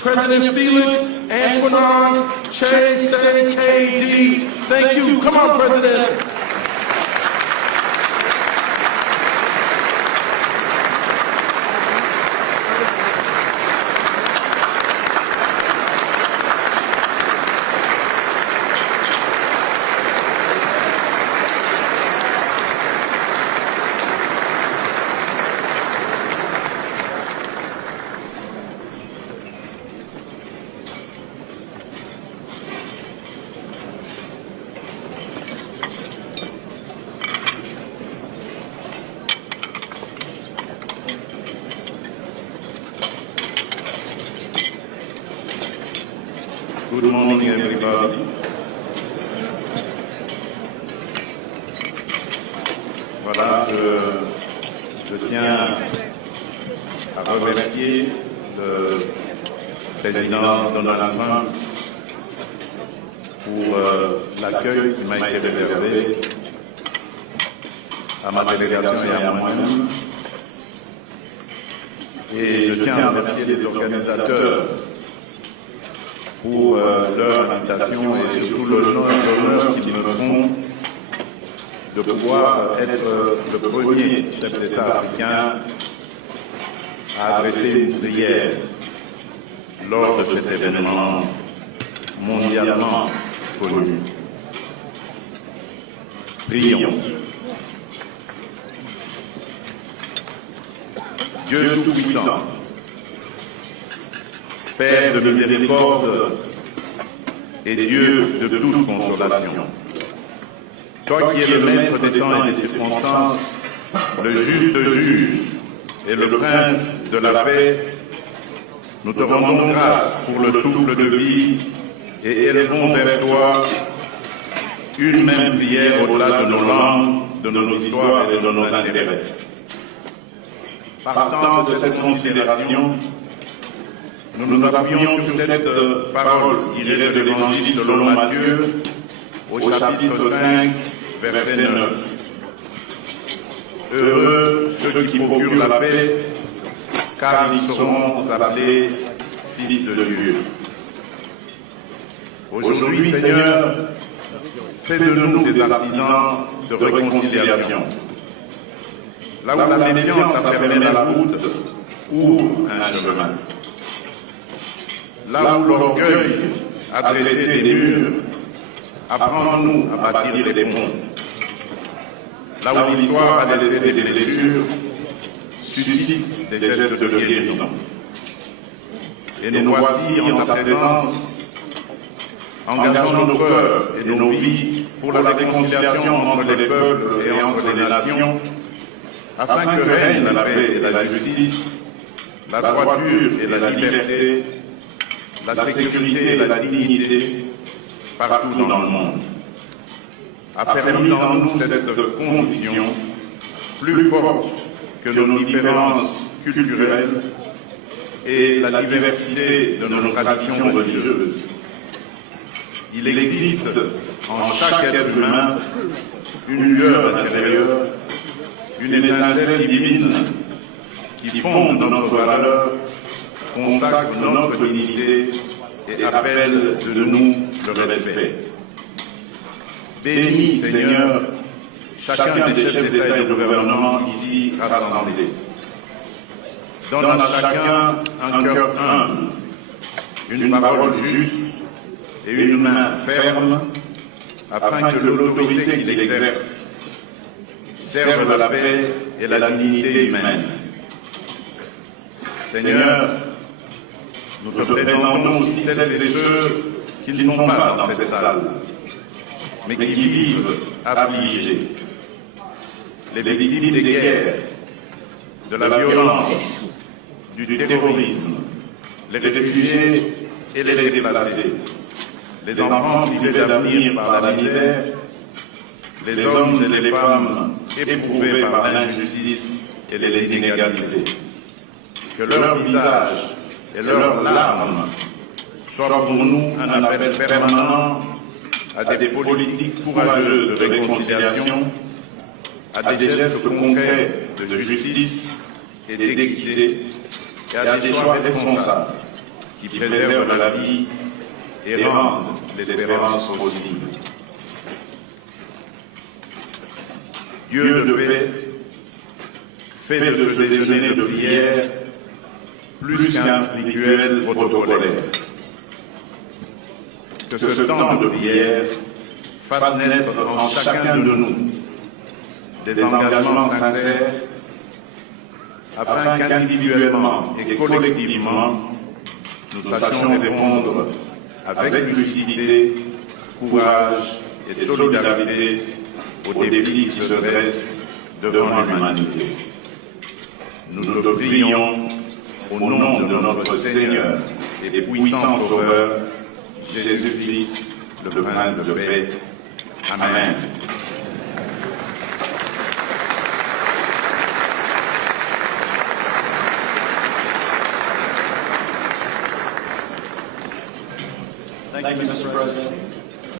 President Felix Antoine Tshisekedi. Thank you. Come on, President. Good morning, everybody. Voilà, je tiens à remercier le président Donald Trump pour l'accueil qui m'a été réservé à ma délégation et à moi-même. Et je tiens à remercier les organisateurs pour leur invitation et surtout l'honneur qu'ils me font de pouvoir être le premier chef d'État africain à adresser une prière lors de cet événement mondialement connu. Prions. Dieu Tout-Puissant, Père de miséricorde et Dieu de toute consolation, toi qui es le maître des temps et des circonstances, le juste juge et le prince de la paix, nous te rendons grâce pour le souffle de vie et élevons vers toi une même prière au-delà de nos langues, de nos histoires et de nos intérêts. Partant de cette considération, nous nous appuyons sur cette parole tirée de l'Évangile selon Matthieu, au chapitre 5, verset 9. Heureux ceux qui procurent la paix, car ils seront appelés fils de Dieu. Aujourd'hui, Seigneur, fais de nous des artisans de réconciliation. Là où la méfiance a fermé la route, ouvre un chemin. Là où l'orgueil a dressé des murs, apprends-nous à bâtir des ponts. Là où l'histoire a laissé des blessures, suscite des gestes de guérison. Et nous voici en ta présence, engageant nos cœurs et nos vies pour la réconciliation entre les peuples et entre les nations, afin que règne la paix et la justice, la droiture et la liberté, la sécurité et la dignité partout dans le monde. Affermis en nous cette conviction plus forte que nos différences culturelles et la diversité de nos traditions religieuses. Il existe en chaque être humain une lueur intérieure, une étincelle divine qui fonde notre valeur, consacre notre dignité et appelle de nous le respect. Bénis, Seigneur, chacun des chefs d'État et de gouvernement ici rassemblés. Donne à chacun un cœur humble, une parole juste et une main ferme, afin que l'autorité qu'il exerce serve la paix et la dignité humaine. Seigneur, nous te présentons aussi celles et ceux qui ne sont pas dans cette salle, mais qui vivent affligés. Les victimes des guerres, de la violence, du terrorisme, les réfugiés et les déplacés, les enfants privés d'avenir par la misère, les hommes et les femmes éprouvés par l'injustice et les inégalités. Que leur visage et leurs larmes soient pour nous un appel permanent à des politiques courageuses de réconciliation, à des gestes concrets de justice et d'équité, et à des choix responsables qui préservent la vie et rendent l'espérance possible. Dieu de paix fait de ce déjeuner de prière plus qu'un rituel protocolaire. Que ce temps de prière fasse naître en chacun de nous des engagements sincères afin qu'individuellement et collectivement, nous sachions répondre avec lucidité, courage et solidarité aux défis qui se dressent devant l'humanité. Nous te prions au nom de notre Seigneur et puissant Sauveur, Jésus-Christ, le Prince de paix. Amen. Thank you, Mr. President.